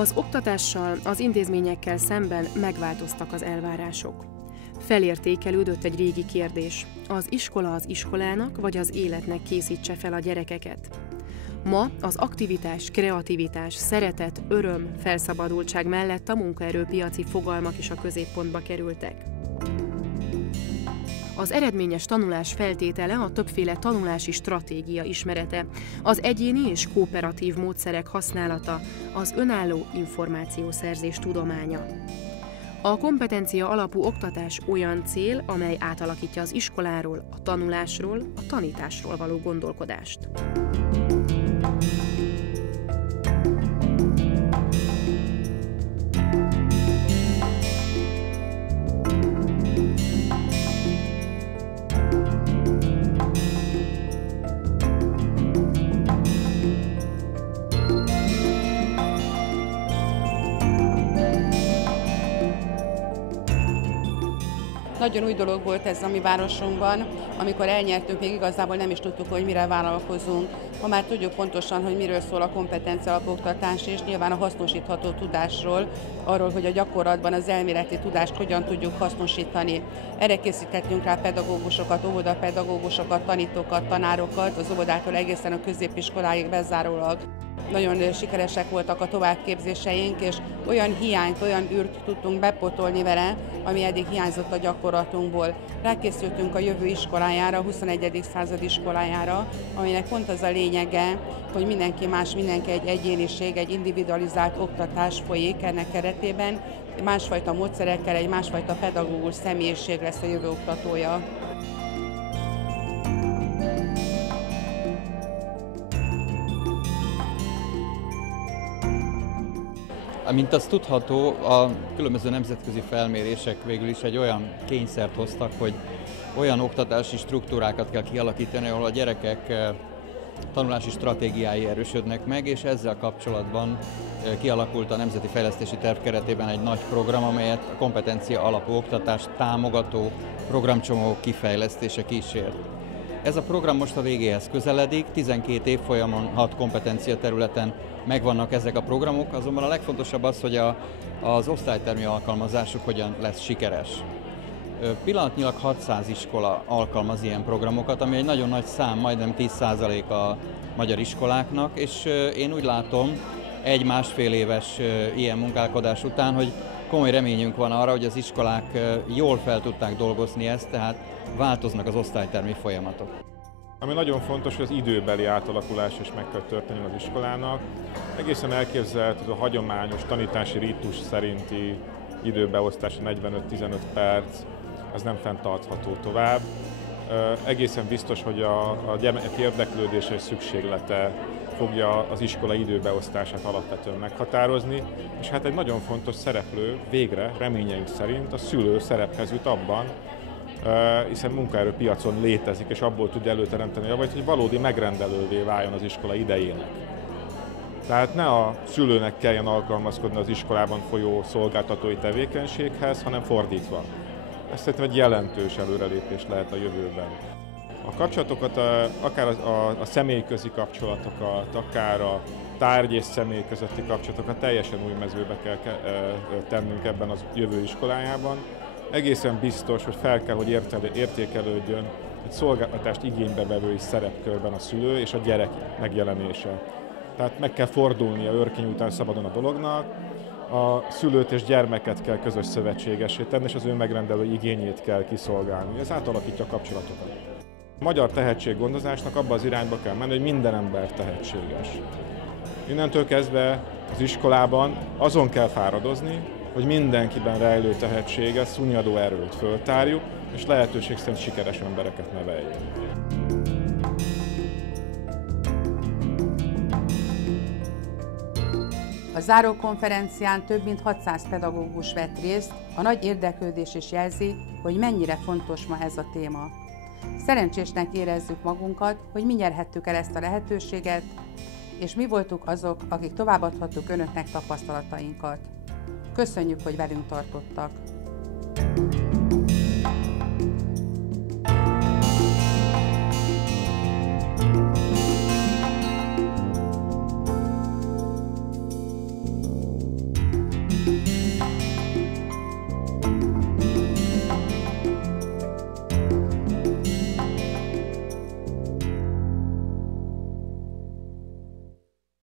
Az oktatással, az intézményekkel szemben megváltoztak az elvárások. Felértékelődött egy régi kérdés: az iskola az iskolának vagy az életnek készítse fel a gyerekeket? Ma az aktivitás, kreativitás, szeretet, öröm, felszabadultság mellett a munkaerőpiaci fogalmak is a középpontba kerültek. Az eredményes tanulás feltétele a többféle tanulási stratégia ismerete, az egyéni és kooperatív módszerek használata, az önálló információszerzés tudománya. A kompetencia alapú oktatás olyan cél, amely átalakítja az iskoláról, a tanulásról, a tanításról való gondolkodást. Nagyon új dolog volt ez a mi városunkban, amikor elnyertünk, még igazából nem is tudtuk, hogy mire vállalkozunk. Ma már tudjuk pontosan, hogy miről szól a kompetencia alapú oktatás, és nyilván a hasznosítható tudásról, arról, hogy a gyakorlatban az elméleti tudást hogyan tudjuk hasznosítani. Erre készítettünk rá pedagógusokat, óvodapedagógusokat, tanítókat, tanárokat, az óvodától egészen a középiskoláig bezárólag. Nagyon sikeresek voltak a továbbképzéseink, és olyan hiányt, olyan űrt tudtunk bepótolni vele, ami eddig hiányzott a gyakorlatunkból. Rákészültünk a jövő iskolájára, a 21. század iskolájára, aminek pont az a lényege, hogy mindenki más, mindenki egy egyéniség, egy individualizált oktatás folyik ennek keretében. Másfajta módszerekkel egy másfajta pedagógus személyiség lesz a jövő oktatója. Mint az tudható, a különböző nemzetközi felmérések végül is egy olyan kényszert hoztak, hogy olyan oktatási struktúrákat kell kialakítani, ahol a gyerekek tanulási stratégiái erősödnek meg, és ezzel kapcsolatban kialakult a Nemzeti Fejlesztési Terv keretében egy nagy program, amelyet a kompetencia alapú oktatást támogató programcsomagok kifejlesztése kísért. Ez a program most a végéhez közeledik, 12 évfolyamon 6 kompetencia területen megvannak ezek a programok, azonban a legfontosabb az, hogy az osztálytermi alkalmazásuk hogyan lesz sikeres. Pillanatnyilag 600 iskola alkalmaz ilyen programokat, ami egy nagyon nagy szám, majdnem 10% a magyar iskoláknak, és én úgy látom, egy-másfél éves ilyen munkálkodás után, hogy komoly reményünk van arra, hogy az iskolák jól fel tudták dolgozni ezt, tehát változnak az osztálytermi folyamatok. Ami nagyon fontos, hogy az időbeli átalakulás is meg kell történni az iskolának. Egészen elképzelhető, a hagyományos tanítási rítus szerinti időbeosztás 45-15 perc, az nem fenntartható tovább. Egészen biztos, hogy a gyermekek érdeklődése és szükséglete fogja az iskola időbeosztását alapvetően meghatározni, és hát egy nagyon fontos szereplő végre, reményeink szerint a szülő szerephez jut abban, hiszen munkaerőpiacon létezik, és abból tud előteremteni, hogy valódi megrendelővé váljon az iskola idejének. Tehát ne a szülőnek kelljen alkalmazkodni az iskolában folyó szolgáltatói tevékenységhez, hanem fordítva. Ez szerintem egy jelentős előrelépés lehet a jövőben. A kapcsolatokat, akár a személyközi kapcsolatokat, akár a tárgy és személy közötti kapcsolatokat teljesen új mezőbe kell tennünk ebben a jövő iskolájában. Egészen biztos, hogy fel kell, hogy értékelődjön egy szolgáltatást igénybe vevői szerepkörben a szülő és a gyerek megjelenése. Tehát meg kell fordulnia örkény után szabadon a dolognak, a szülőt és gyermeket kell közös szövetségessé tenni, és az ő megrendelő igényét kell kiszolgálni. Ez átalakítja a kapcsolatokat. A magyar tehetséggondozásnak abba az irányba kell menni, hogy minden ember tehetséges. Innentől kezdve az iskolában azon kell fáradozni, hogy mindenkiben rejlő tehetséget, szunnyadó erőt föltárjuk, és lehetőség szerint sikeres embereket neveljünk. A zárókonferencián több mint 600 pedagógus vett részt, a nagy érdeklődés is jelzi, hogy mennyire fontos ma ez a téma. Szerencsésnek érezzük magunkat, hogy mi nyerhettük el ezt a lehetőséget, és mi voltunk azok, akik továbbadhattuk önöknek tapasztalatainkat. Köszönjük, hogy velünk tartottak!